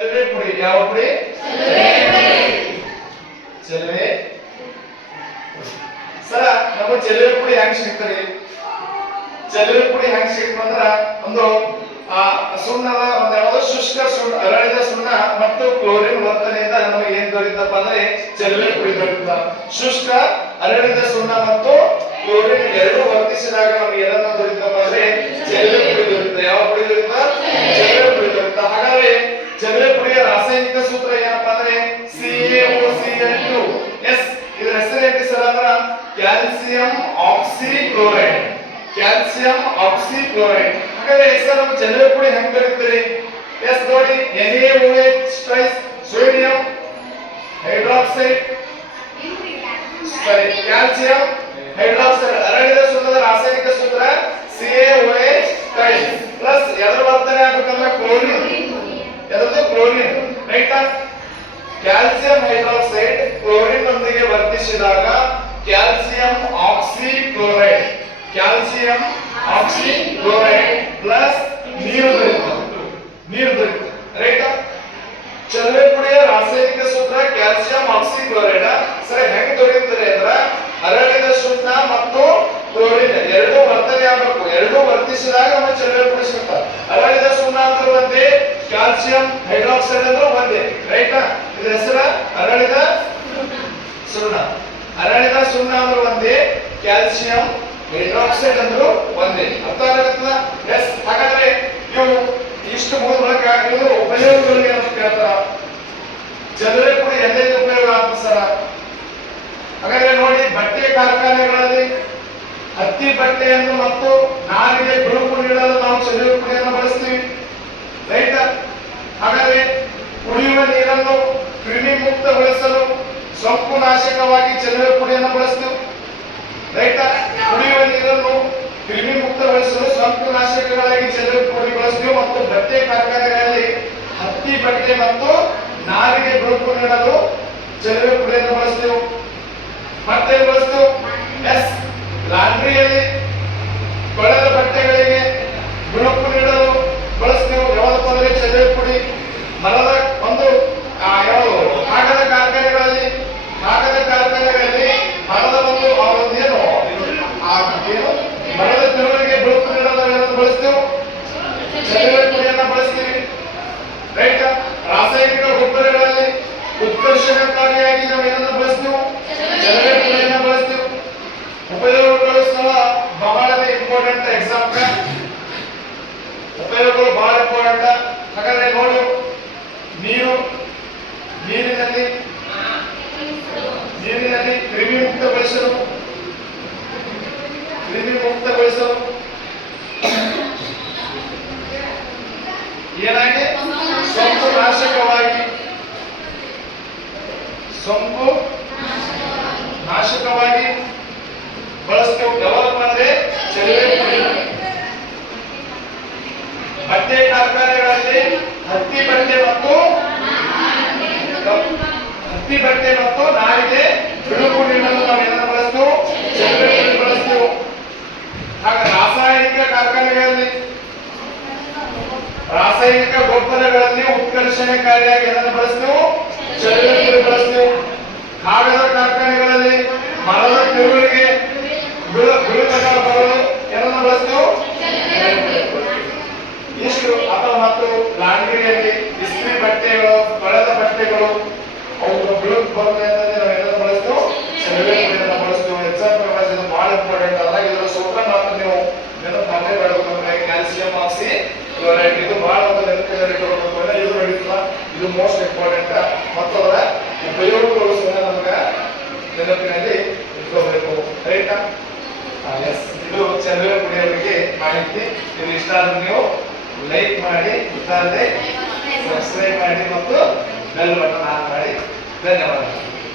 ಚಲವೆ ಪುಡಿ ಯಾವ ಪುಡಿ? ಚಲವೆ ಸರ ನಾವು ಚಲವೆ ಪುಡಿ ಹೆಂಗ್ ಸಿಗ್ತದೆ? ಚಲವೆ ಪುಡಿ ಹೆಂಗ್ ಸಿಗ್ತಂದ್ರ ಒಂದು ಸುಣ್ಣದ ಒಂದು ಯಾವುದು ಶುಷ್ಕ ಸುಣ್ಣ ಅರಳಿದ ಸುಣ್ಣ ಮತ್ತು ಕ್ಲೋರಿನ್ ವರ್ತನೆಯಿಂದ ನಮಗೆ ಏನ್ ದೊರೆಯುತ್ತಪ್ಪ ಅಂದ್ರೆ ಚಲವೆ ಪುಡಿ ದೊರೆಯುತ್ತ. ಶುಷ್ಕ ಅರಳಿದ ಸುಣ್ಣ ಮತ್ತು ಕ್ಲೋರಿನ್ ಎರಡು ವರ್ತಿಸಿದಾಗ ನಮಗೆ ಏನನ್ನ ದೊರೆಯುತ್ತಪ್ಪ ಅಂದ್ರೆ ಚಲವೆ ಪುಡಿ ದೊರೆಯುತ್ತೆ. ಯಾವ ಪುಡಿ ದೊರೆಯುತ್ತ? ಚಲವೆ ಪುಡಿ ದೊರೆಯುತ್ತ. ಹಾಗಾದ್ರೆ ಚಲವೆ ಪುಡಿಯ ರಾಸಾಯನಿಕ ಸೂತ್ರ ಏನಪ್ಪಾ ಅಂದ್ರೆ CaOCl2. ಎಸ್ ಇದರ ಹೆಸರು ಏನು ಸರ್ ಅಂದ್ರ ಕ್ಯಾಲ್ಸಿಯಂ ಆಕ್ಸಿಕ್ಲೋರೈಡ್. Calcium oxychloride. ಹಾಗಾದ್ರೆ ಸರ್ ನಮ್ಮ ಚಲವೆ ಪುಡಿ ಹೆಂಗ್ ಬರೀತೀರಿ? ಎಸ್ ನೋಡಿ NaOH ಸೋಡಿಯಂ ಹೈಡ್ರಾಕ್ಸೈಡ್ ಸರಿ ಕ್ಯಾಲ್ಸಿಯಂ ಹೈಡ್ರಾಕ್ಸೈಡ್ ಅರಳಿದ ಸುಣ್ಣದ ರಾಸಾಯನಿಕ ಸೂತ್ರ CaOH ಪ್ಲಸ್ ಎದರ ವರ್ತನೆ ಆಗಬೇಕಂದ್ರೆ ಕ್ಲೋರಿನ್. ಯಾವುದು? Chlorine. Right. Calcium hydroxide chlorine ನೊಂದಿಗೆ ವರ್ತಿಸಿದಾಗ calcium oxychloride. Calcium oxychloride plus ನೀರು ದೊರೆಯುತ್ತದೆ. ನೀರು ದೊರೆಯುತ್ತದೆ. ರೈಟ್. ಚಲವೆ ಪುಡಿಯ ರಾಸಾಯನಿಕ ಸೂತ್ರ ಕ್ಯಾಲ್ಸಿಯಂ ಆಕ್ಸಿಕ್ಲೋರೈಡ್. ಸರಿ ಹೆಂಗ್ ದೊರೆಯುತ್ತದೆ ಅಂದ್ರೆ ಅರಳಿದ ಸುಣ್ಣ ಮತ್ತು ಕ್ಲೋರಿನ್ ಎರಡು ವರ್ತನೆ ಆಗಬೇಕು. ಎರಡು ವರ್ತಿಸಿದಾಗ ನಮ್ಮ ಚಲವೆ ಪುಡಿ ಸಿಗ್ತದೆ. ಅರಳಿದ ಸುಣ್ಣ ಅಂದ್ರೆ ಒಂದೇ, ಕ್ಯಾಲ್ಸಿಯಂ ಹೈಡ್ರಾಕ್ಸೈಡ್ ಅಂದ್ರೆ ಒಂದೇ. ರೈಟ್. ಇದರ ಹೆಸರು ಅರಳಿದ ಸುಣ್ಣ. ಅರಳಿದ ಸುಣ್ಣ ಅಂದ್ರೆ ಒಂದೇ, ಕ್ಯಾಲ್ಸಿಯಂ ಹೈಡ್ರಾಕ್ಸೈಡ್ ಅಂದ್ರೆ ಒಂದೇ. ಅರ್ಥ ಆಗುತ್ತಲ್ಲ? ಎಸ್. ಹಾಗಾದ್ರೆ ಇವು ಇಷ್ಟು ಮೂರು ಬಳಕ ಇವರು ಉಪಯೋಗಗಳು ಏನಂತ ಕೇಳ್ತಾರ. ಚಲವೆ ಪುಡಿ ಎಲ್ಲೆಲ್ಲಿ ಉಪಯೋಗ ಆಗ್ತದೆ ಸರ? ಹಾಗಾದ್ರೆ ನೋಡಿ, ಬಟ್ಟೆ ಕಾರ್ಖಾನೆಗಳಲ್ಲಿ ಹತ್ತಿ ಬಟ್ಟೆಯನ್ನು ಮತ್ತು ನಾರಿಗೆ ಬಿಳುಪು ನೀಡಲು ನಾವು ಚಲವೆ ಪುಡಿಯನ್ನು ಬಳಸ್ತೀವಿ. ರೈಟ್. ಹಾಗಾದ್ರೆ ಕುಡಿಯುವ ನೀರನ್ನು ಕ್ರಿಮಿ ಮುಕ್ತಗೊಳಿಸಲು ಸೋಂಕು ನಾಶಕವಾಗಿ ಚಲವೆ ಪುಡಿಯನ್ನು ಬಳಸ್ತೀವಿ. ರೈಟ್. ಕುಡಿಯುವ ನೀರನ್ನು ಕ್ರಿಮಿ ಮುಕ್ತಗೊಳಿಸಲು ಸೋಂಕು ನಾಶಕಗಳಾಗಿ ಚಲವೆ ಪುಡಿ ಬಳಸ್ತೀವಿ. ಮತ್ತು ಬಟ್ಟೆ ಕಾರ್ಖಾನೆಗಳಲ್ಲಿ ಹತ್ತಿ ಬಟ್ಟೆ ಮತ್ತು ನಾರಿಗೆ ಬಿಳುಪು ನೀಡಲು ಚಲವೆ ಪುಡಿಯನ್ನು ಬಳಸ್ತೀವಿ. ಮತ್ತೆ ಬಳಸ್ತೀವಿ. ಎಸ್. ಲಾಂಡ್ರಿಯಲ್ಲಿ ತೊಳೆದ ಬಟ್ಟೆಗಳಿಗೆ ಬಿಳುಪು ನೀಡಲು ಬಳಸ್ತೀವಿ. ಯಾವ್ದಪ್ಪ ಅಂದ್ರೆ ಚಲವೆ ಪುಡಿ. ಮರದ ಒಂದು ಯಾವುದು ಕಾಗದ ಕಾರ್ಖಾನೆಗಳಲ್ಲಿ ಮರದ ಒಂದು ಏನು ಮರದ ತಿರುಳಿಗೆ ಬಿಳುಪು ನೀಡಲು ಬಳಸ್ತೀವಿ. ಚಲವೆ ಪುಡಿಯನ್ನ ಬಳಸ್ತೀವಿ. ರೈಟ್. ರಾಸಾಯನಿಕ ಗೊಬ್ಬರಗಳಲ್ಲಿ ಉತ್ಕರ್ಷಣಕಾರಿಯಾಗಿ ನಾವು ಏನನ್ನ ಬಳಸ್ತೀವಿ? ಚಲವೆ ಪುಡಿಯನ್ನ ಬಳಸ್ತೀವಿ. ಉಪಯೋಗಗಳು ಸಹ ಬಹಳ ಇಂಪಾರ್ಟೆಂಟ್. ಎಕ್ಸಾಂಪಲ್ ಉಪಯೋಗಗಳು ಬಹಳ ಇಂಪಾರ್ಟೆಂಟ್. ಹಾಗಾದ್ರೆ ನೋಡಿ, ನೀರಿನಲ್ಲಿ ಕ್ರಿಮಿ ಮುಕ್ತಗೊಳಿಸಲು ಏನಾಗಿ ಸೋಂಕು ನಾಶಕವಾಗಿ ಬಳಸ್ತೇವೆ. ಯಾವಾಗಪ್ಪ ಅಂದ್ರೆ ಚಲವೆ ಪುಡಿ. ಬಟ್ಟೆ ಕಾರ್ಖಾನೆಗಳಲ್ಲಿ ಹತ್ತಿ ಬಟ್ಟೆ ಮತ್ತು ನಾರಿಗೆ ಬಿಳುಪು ನೀಡಲು ನಾವು ಏನನ್ನ ಬಳಸ್ತೀವಿ? ಚಲವೆ ಪುಡಿ ಬಳಸ್ತೀವಿ. ಹಾಗೆ ರಾಸಾಯನಿಕ ಗೊಬ್ಬರಗಳಲ್ಲಿ ಉತ್ಕರ್ಷಣೆಕಾರಿಯಾಗಿ ಏನನ್ನ ಬಳಸ್ತೀವಿ? ಚಲವೆ ಪುಡಿ ಬಳಸ್ತೀವಿ. ಕಾಗದ ಕಾರ್ಖಾನೆಗಳಲ್ಲಿ ಮರದ ತಿರುಳಿಗೆ ಬಿಳುಪುಗಳು ಬರಲು ಏನನ್ನ ಬಳಸ್ತೀವಿ? ಇಷ್ಟು. ಅಥವಾ ಮತ್ತು ಲಾಂಡ್ರಿಯಲ್ಲಿ ಇಸ್ತ್ರಿ ಬಟ್ಟೆಗಳು, ತೊಳೆದ ಬಟ್ಟೆಗಳು ಅವು ಬಿಳುಪು ಬರಲು ನಾವು ಏನನ್ನ ಬಳಸ್ತೀವಿ? ಚಲವೆ ಪುಡಿಯನ್ನ ಬಳಸ್ತೀವಿ. ಎಕ್ಸಾಂಪಲ್ ಇದು ಬಹಳ ಇಂಪಾರ್ಟೆಂಟ್. ಅದಾಗ ಇದರ ಸೂತ್ರ ಮಾತ್ರ ನೀವು ನೆನಪು ಮಾಡಲೇಬೇಕಂದ್ರೆ ಕ್ಯಾಲ್ಸಿಯಂ ಆಕ್ಸಿಕ್ಲೋರೈಡ್. ಇದು ಬಹಳ ಒಂದು ನೆನಪಿನಲ್ಲಿಟ್ಟುಕೊಳ್ಳಬೇಕು. ಇದು ನಡೀತಲ್ಲ, ಇದು ಮೋಸ್ಟ್ ಇಂಪಾರ್ಟೆಂಟ್. ಮತ್ತು ಅದರ ಉಪಯೋಗಗಳು ಸಹ ನಮಗೆ ನೆನಪಿನಲ್ಲಿ ಇಟ್ಕೋಬೇಕು. ರೈಟ್. ಎಸ್. ಇದು ಚಲವೆ ಪುಡಿಯ ಬಗ್ಗೆ ಮಾಹಿತಿ. ಇದು ಇಷ್ಟ ಆದ್ರೆ ನೀವು ಲೈಕ್ ಮಾಡಿ, ಇಷ್ಟ ಆದರೆ ಸಬ್ಸ್ಕ್ರೈಬ್ ಮಾಡಿ ಮತ್ತು ಬೆಲ್ ಬಟನ್ ಆನ್ ಮಾಡಿ. ಧನ್ಯವಾದ.